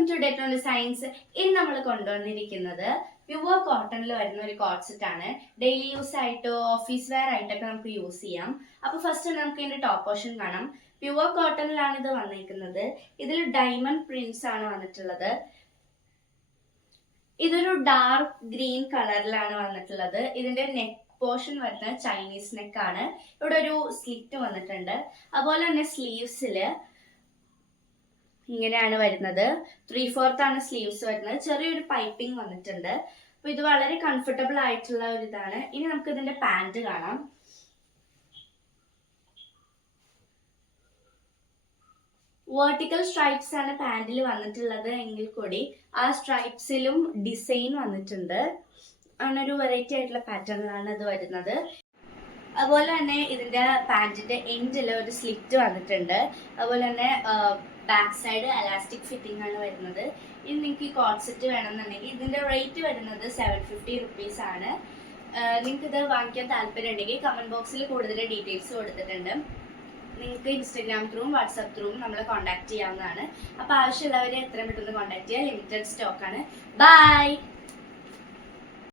Welcome to ഡെറ്റോൺ designs. ഇന്ന് നമ്മൾ കൊണ്ടുവന്നിരിക്കുന്നത് പ്യുവർ കോട്ടണിൽ വരുന്ന ഒരു കോട്ട് സെറ്റ് ആണ്. ഡെയിലി യൂസ് ആയിട്ടോ ഓഫീസ് വെയർ ആയിട്ടൊക്കെ നമുക്ക് യൂസ് ചെയ്യാം. അപ്പൊ ഫസ്റ്റ് നമുക്ക് ഇതിന്റെ ടോപ്പ് പോർഷൻ കാണാം. പ്യുവർ കോട്ടണിലാണ് ഇത് വന്നിരിക്കുന്നത്. ഇതിൽ ഡയമണ്ട് പ്രിന്റ്സ് ആണ് വന്നിട്ടുള്ളത്. ഇതൊരു ഡാർക്ക് ഗ്രീൻ കളറിലാണ് വന്നിട്ടുള്ളത്. ഇതിന്റെ നെക്ക് പോർഷൻ വരുന്നത് ചൈനീസ് നെക്ക് ആണ്. ഇവിടെ ഒരു സ്ലിറ്റ് വന്നിട്ടുണ്ട്. അതുപോലെ തന്നെ സ്ലീവ്സില് ഇങ്ങനെയാണ് വരുന്നത്. 3/4 ആണ് സ്ലീവ്സ് വരുന്നത്. ചെറിയൊരു പൈപ്പിംഗ് വന്നിട്ടുണ്ട്. അപ്പൊ ഇത് വളരെ കംഫർട്ടബിൾ ആയിട്ടുള്ള ഒരു ഇതാണ്. ഇനി നമുക്ക് ഇതിന്റെ പാന്റ് കാണാം. വേർട്ടിക്കൽ സ്ട്രൈപ്സ് ആണ് പാന്റിൽ വന്നിട്ടുള്ളത് എങ്കിൽ കൂടി ആ സ്ട്രൈപ്സിലും ഡിസൈൻ വന്നിട്ടുണ്ട്. അങ്ങനൊരു വെറൈറ്റി ആയിട്ടുള്ള പാറ്റേണിലാണ് ഇത് വരുന്നത്. അതുപോലെ തന്നെ ഇതിന്റെ പാന്റിന്റെ എൻഡിൽ ഒരു സ്ലിറ്റ് വന്നിട്ടുണ്ട്. അതുപോലെ തന്നെ ബാക്ക് സൈഡ് എലാസ്റ്റിക് ഫിറ്റിംഗ് ആണ് വരുന്നത്. ഇനി നിങ്ങൾക്ക് ഈ കോട്ട് സെറ്റ് വേണമെന്നുണ്ടെങ്കിൽ ഇതിന്റെ റേറ്റ് വരുന്നത് 750 റുപ്പീസ് ആണ്. നിങ്ങൾക്ക് ഇത് വാങ്ങിക്കാൻ താല്പര്യം ഉണ്ടെങ്കിൽ കമന്റ് ബോക്സിൽ കൂടുതൽ ഡീറ്റെയിൽസ് കൊടുത്തിട്ടുണ്ട്. നിങ്ങൾക്ക് ഇൻസ്റ്റാഗ്രാം ത്രൂവും വാട്സാപ്പ് ത്രൂവും നമ്മളെ കോൺടാക്ട് ചെയ്യാവുന്നതാണ്. അപ്പോൾ ആവശ്യമുള്ളവരെ എത്രയും പെട്ടെന്ന് കോൺടാക്ട് ചെയ്യുക. ലിമിറ്റഡ് സ്റ്റോക്ക് ആണ്. ബൈ.